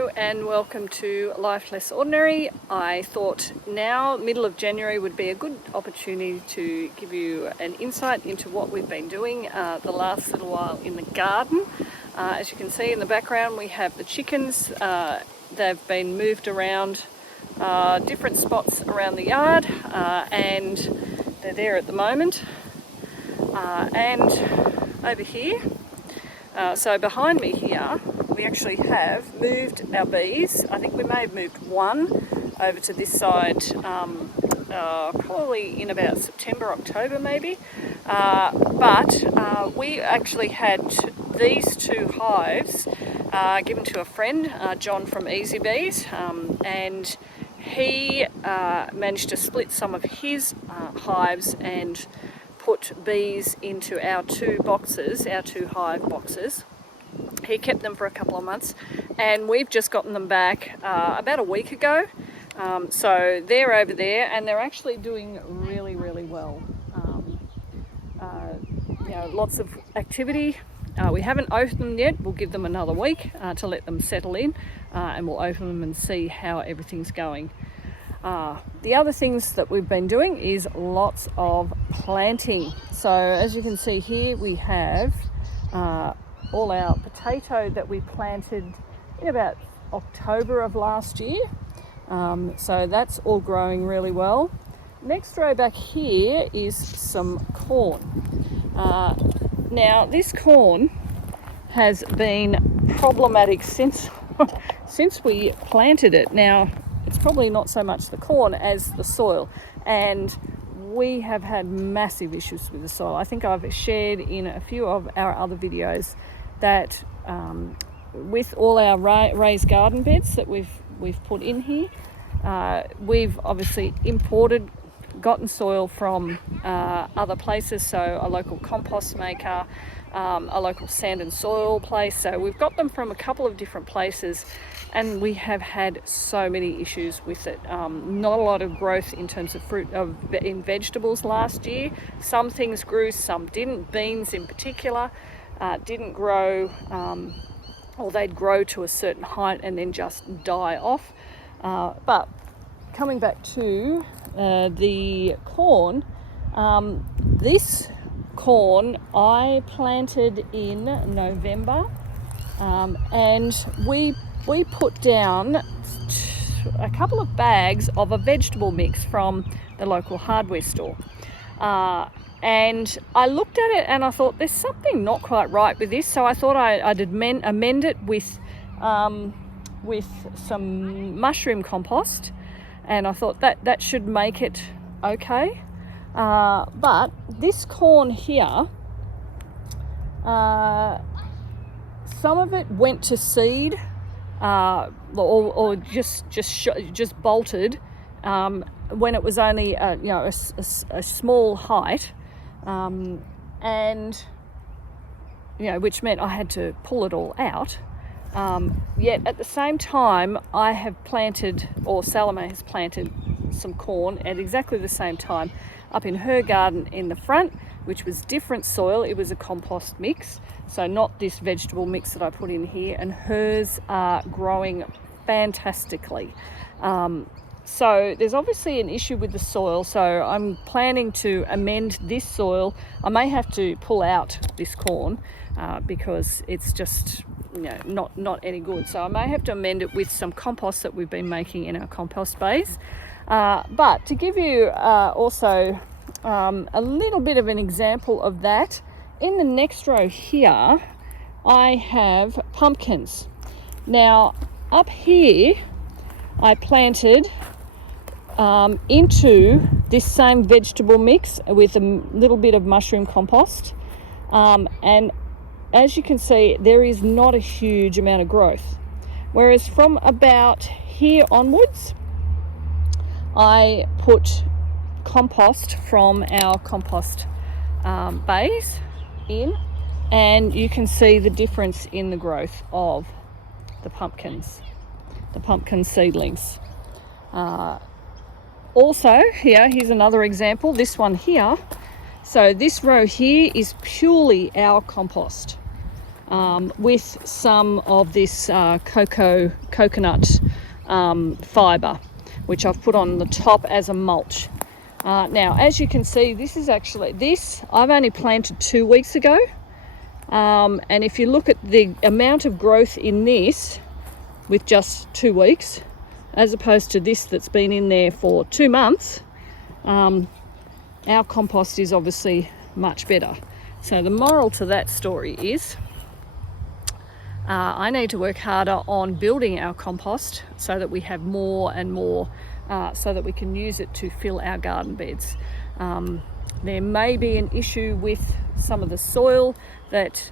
Hello and welcome to Life Less Ordinary. I thought now, middle of January, would be a good opportunity to give you an insight into what we've been doing the last little while in the garden. As you can see in the background, we have the chickens. They've been moved around different spots around the yard and they're there at the moment. And over here, so behind me here, we actually have moved our bees. I think we may have moved one over to this side probably in about September, October maybe. But we actually had these two hives given to a friend, John from EezyBeez, and he managed to split some of his hives and put bees into our two hive boxes. He kept them for a couple of months and we've just gotten them back about a week ago. So they're over there and they're actually doing really well. Lots of activity. We haven't opened them yet. We'll give them another week to let them settle in and we'll open them and see how everything's going. The other things that we've been doing is lots of planting. So as you can see here, we have all our potato that we planted in about October of last year. So that's all growing really well. Next row back here is some corn. Now this corn has been problematic since we planted it. Now it's probably not so much the corn as the soil, and we have had massive issues with the soil. I think I've shared in a few of our other videos that with all our raised garden beds that we've put in here, we've obviously gotten soil from other places, so a local compost maker, a local sand and soil place. So we've got them from a couple of different places and we have had so many issues with it. Not a lot of growth in terms of fruit in vegetables last year. Some things grew, some didn't. Beans in particular didn't grow, or they'd grow to a certain height and then just die off. But coming back to the corn, this corn I planted in November, and we put down a couple of bags of a vegetable mix from the local hardware store. And I looked at it and I thought there's something not quite right with this, so I thought I'd amend it with some mushroom compost, and I thought that should make it okay. But this corn here, some of it went to seed, or just bolted when it was only a small height, and which meant I had to pull it all out. Yet at the same time, I have planted, or Salome has planted, some corn at exactly the same time up in her garden in the front, which was different soil. It was a compost mix, so not this vegetable mix that I put in here, and hers are growing fantastically. So there's obviously an issue with the soil, so I'm planning to amend this soil. I may have to pull out this corn because it's just not any good. So I may have to amend it with some compost that we've been making in our compost bays. But to give you also a little bit of an example of that, in the next row here, I have pumpkins. Now up here, I planted into this same vegetable mix with a little bit of mushroom compost, and as you can see, there is not a huge amount of growth, whereas from about here onwards, I put compost from our compost bays in, and you can see the difference in the growth of the pumpkin seedlings. Also, here's another example, this one here. So this row here is purely our compost. with some of this coconut fibre, which I've put on the top as a mulch. Now, as you can see, this I've only planted 2 weeks ago. And if you look at the amount of growth in this with just 2 weeks, as opposed to this that's been in there for 2 months, our compost is obviously much better. So the moral to that story is I need to work harder on building our compost so that we have more and more, so that we can use it to fill our garden beds. There may be an issue with some of the soil that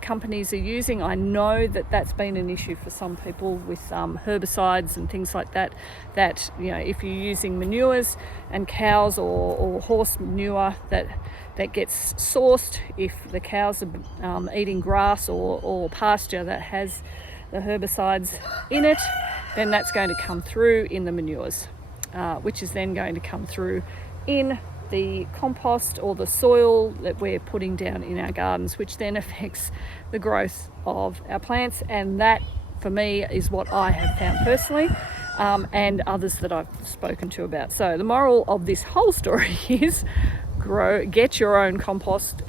companies are using. I know that that's been an issue for some people with herbicides and things like that, that, you know, if you're using manures and cows or horse manure that gets sourced, if the cows are eating grass or pasture that has the herbicides in it, then that's going to come through in the manures, which is then going to come through in the compost or the soil that we're putting down in our gardens, which then affects the growth of our plants. And that, for me, is what I have found personally, and others that I've spoken to about. So the moral of this whole story is get your own compost,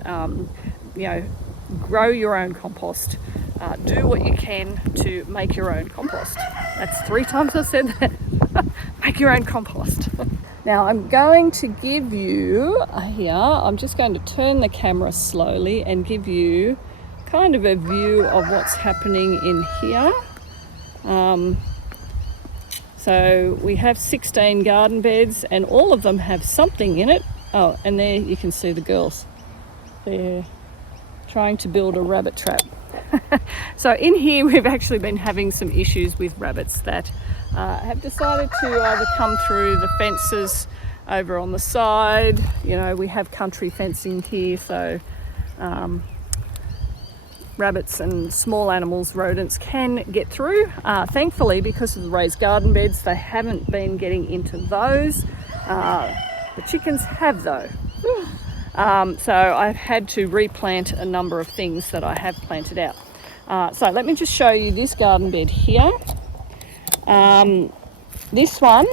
grow your own compost, do what you can to make your own compost. That's 3 times I've said that. Make your own compost. Now I'm going to give you here, I'm just going to turn the camera slowly and give you kind of a view of what's happening in here. So we have 16 garden beds and all of them have something in it. Oh, and there you can see the girls. They're trying to build a rabbit trap. So in here we've actually been having some issues with rabbits that have decided to either come through the fences over on the side. You know, we have country fencing here, so rabbits and small animals, rodents, can get through. Thankfully, because of the raised garden beds, they haven't been getting into those. The chickens have though. So I've had to replant a number of things that I have planted out. So let me just show you this garden bed here. This one,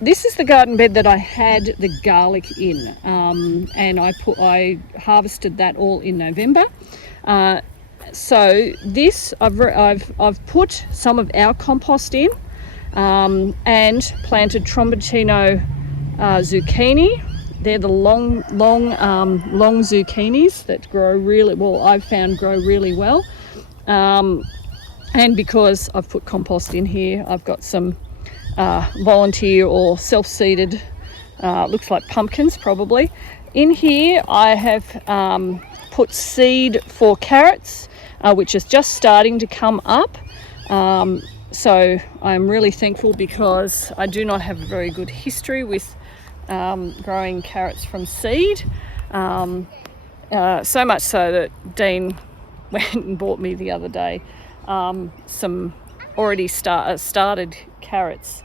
this is the garden bed that I had the garlic in, and I harvested that all in November. So this I've put some of our compost in, and planted Tromboncino zucchini. They're the long zucchinis that grow really well. I've found grow really well. And because I've put compost in here, I've got some volunteer or self-seeded, looks like pumpkins probably. In here I have put seed for carrots, which is just starting to come up. So I'm really thankful because I do not have a very good history with growing carrots from seed. So much so that Dean went and bought me the other day some already started carrots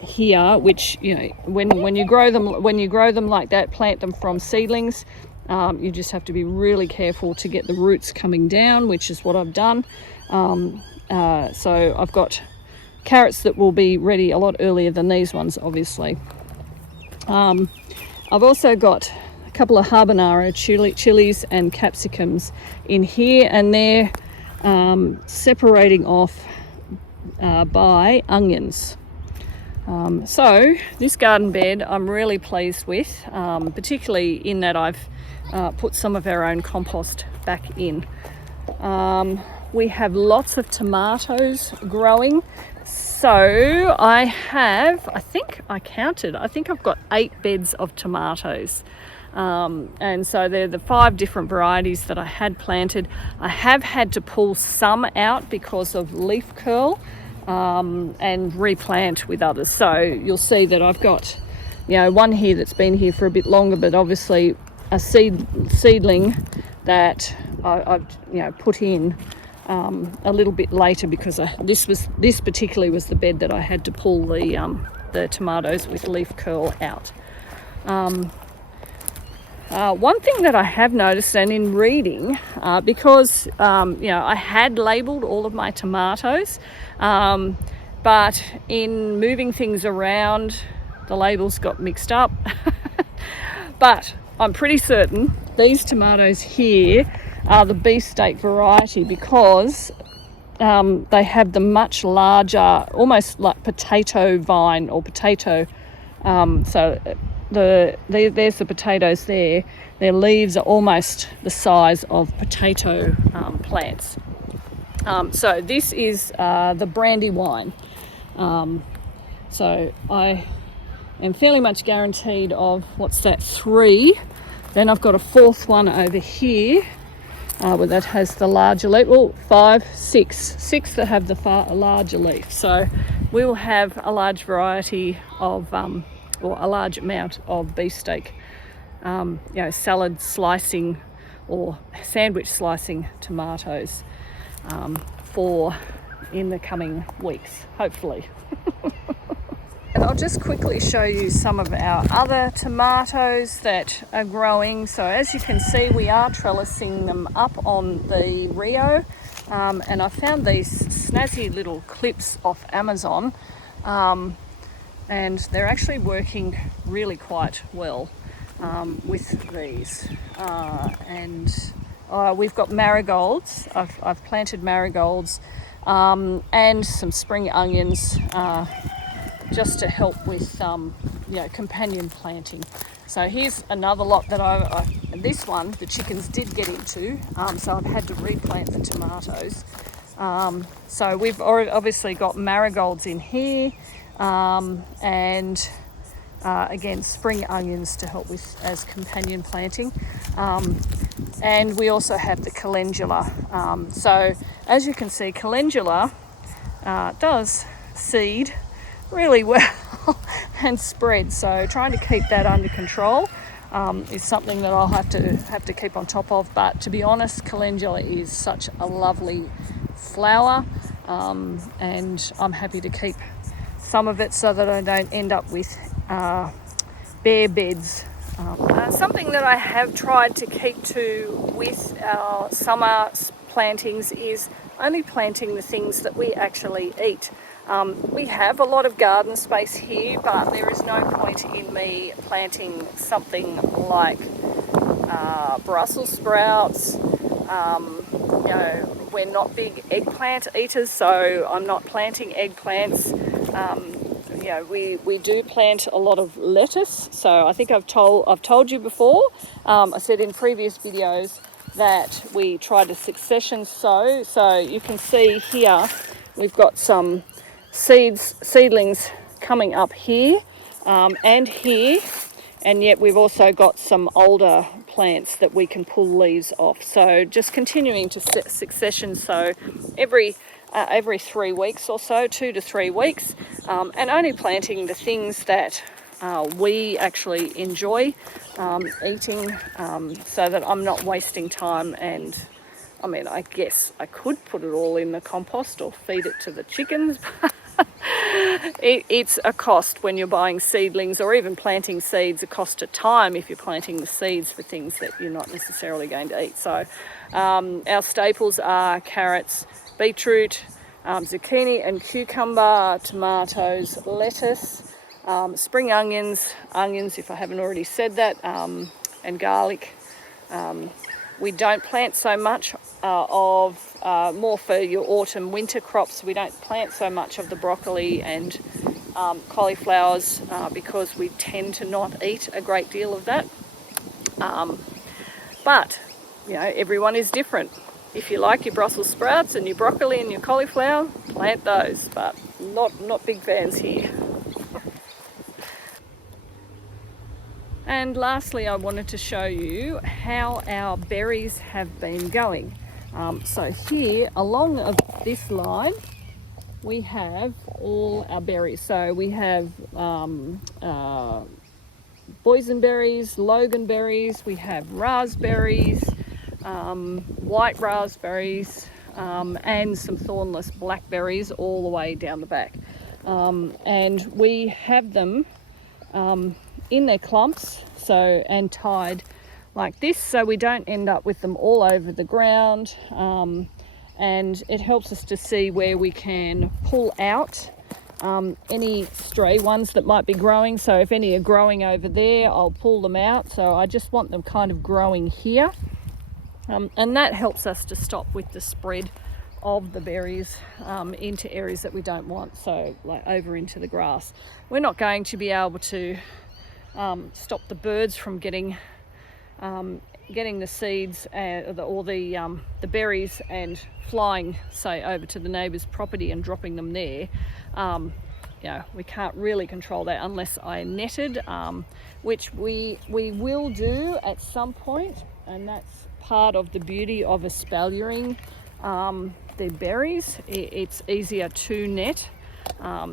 here, which, you know, when you grow them like that, plant them from seedlings, you just have to be really careful to get the roots coming down, which is what I've done. So I've got carrots that will be ready a lot earlier than these ones, obviously. I've also got a couple of habanero chilies and capsicums in here, and they're separating off by onions. So this garden bed I'm really pleased with, particularly in that I've put some of our own compost back in. We have lots of tomatoes growing. So I think I've got 8 beds of tomatoes. And so they're the 5 different varieties that I had planted. I have had to pull some out because of leaf curl, and replant with others. So you'll see that I've got, you know, one here that's been here for a bit longer, but obviously a seedling that I've put in a little bit later because this particularly was the bed that I had to pull the tomatoes with leaf curl out. One thing that I have noticed, and in reading, because I had labelled all of my tomatoes, but in moving things around, the labels got mixed up. But I'm pretty certain these tomatoes here are the beefsteak variety, because they have the much larger, almost like potato vine or potato. So there's the potatoes there. Their leaves are almost the size of potato plants. So this is the Brandywine. So I am fairly much guaranteed of, 3. Then I've got a 4th one over here that has the larger leaf. 5, 6 that have the larger leaf. So we will have a large variety of, or a large amount of beefsteak, salad slicing or sandwich slicing tomatoes for in the coming weeks, hopefully. And I'll just quickly show you some of our other tomatoes that are growing. So as you can see, we are trellising them up on the Rio, and I found these snazzy little clips off Amazon, and they're actually working really quite well with these. We've got marigolds. I've planted marigolds and some spring onions just to help with companion planting. So here's another lot that this one the chickens did get into, so I've had to replant the tomatoes. So we've obviously got marigolds in here, and again spring onions to help with as companion planting, and we also have the calendula. So as you can see, calendula does seed really well and spread, so trying to keep that under control is something that I'll have to keep on top of. But to be honest, calendula is such a lovely flower, and I'm happy to keep some of it so that I don't end up with bare beds. Something that I have tried to keep to with our summer plantings is only planting the things that we actually eat. We have a lot of garden space here, but there is no point in me planting something like Brussels sprouts. We're not big eggplant eaters, so I'm not planting eggplants. We do plant a lot of lettuce. So I think I've told you before. I said in previous videos that we tried a succession sow. So you can see here we've got some seedlings coming up here and here, and yet we've also got some older plants that we can pull leaves off. So just continuing to succession sow every 3 weeks or so, 2 to 3 weeks, and only planting the things that we actually enjoy eating, so that I'm not wasting time. And I mean, I guess I could put it all in the compost or feed it to the chickens. It's a cost when you're buying seedlings or even planting seeds, a cost of time if you're planting the seeds for things that you're not necessarily going to eat. So our staples are carrots, beetroot, zucchini and cucumber, tomatoes, lettuce, spring onions if I haven't already said that, and garlic. We don't plant so much more for your autumn winter crops. We don't plant so much of the broccoli and cauliflowers because we tend to not eat a great deal of that. But everyone is different. If you like your Brussels sprouts and your broccoli and your cauliflower, plant those, but not big fans here. And lastly, I wanted to show you how our berries have been going. So here, along this line, we have all our berries. So we have boysenberries, loganberries, we have raspberries, white raspberries, and some thornless blackberries all the way down the back. And we have them in their clumps, and tied like this, so we don't end up with them all over the ground. And it helps us to see where we can pull out any stray ones that might be growing. So if any are growing over there, I'll pull them out. So I just want them kind of growing here. And that helps us to stop with the spread of the berries into areas that we don't want, so like over into the grass. We're not going to be able to stop the birds from getting the seeds or the berries and flying, say, over to the neighbour's property and dropping them there. We can't really control that unless I netted, which we will do at some point, and that's part of the beauty of espaliering the berries. It's easier to net.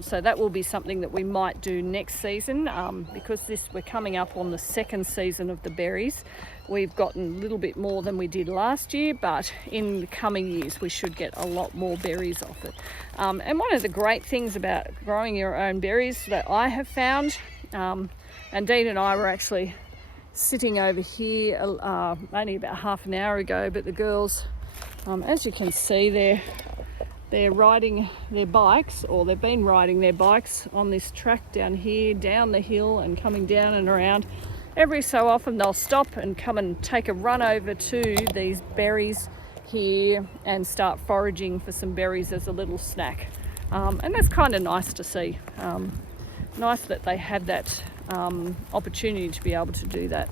So that will be something that we might do next season, because we're coming up on the second season of the berries. We've gotten a little bit more than we did last year, but in the coming years we should get a lot more berries off it. And one of the great things about growing your own berries that I have found, and Dean and I were actually sitting over here only about half an hour ago, but the girls, as you can see, they're riding their bikes, or they've been riding their bikes on this track down here, down the hill and coming down and around. Every so often they'll stop and come and take a run over to these berries here and start foraging for some berries as a little snack. And that's kind of nice to see. Nice that they have that opportunity to be able to do that.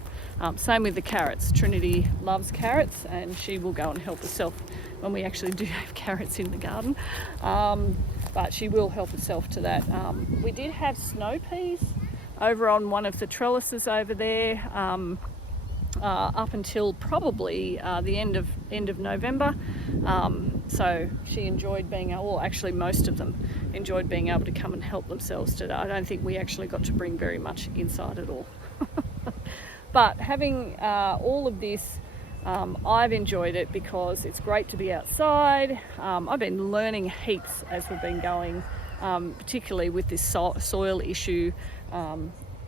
Same with the carrots. Trinity loves carrots, and she will go and help herself when we actually do have carrots in the garden. But she will help herself to that. We did have snow peas over on one of the trellises over there up until probably the end of November. So she enjoyed actually most of them enjoyed being able to come and help themselves today. I don't think we actually got to bring very much inside at all. But having all of this, I've enjoyed it because it's great to be outside. I've been learning heaps as we've been going, particularly with this soil issue,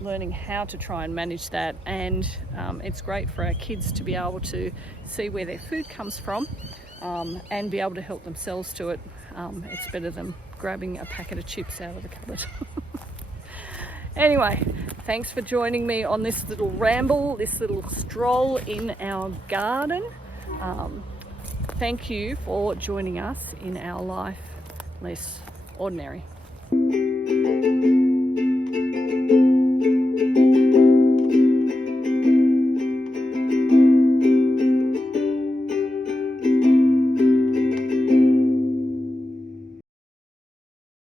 learning how to try and manage that. And it's great for our kids to be able to see where their food comes from and be able to help themselves to it. It's better than grabbing a packet of chips out of the cupboard. Anyway, thanks for joining me on this little ramble, this little stroll in our garden. Thank you for joining us in our life less ordinary.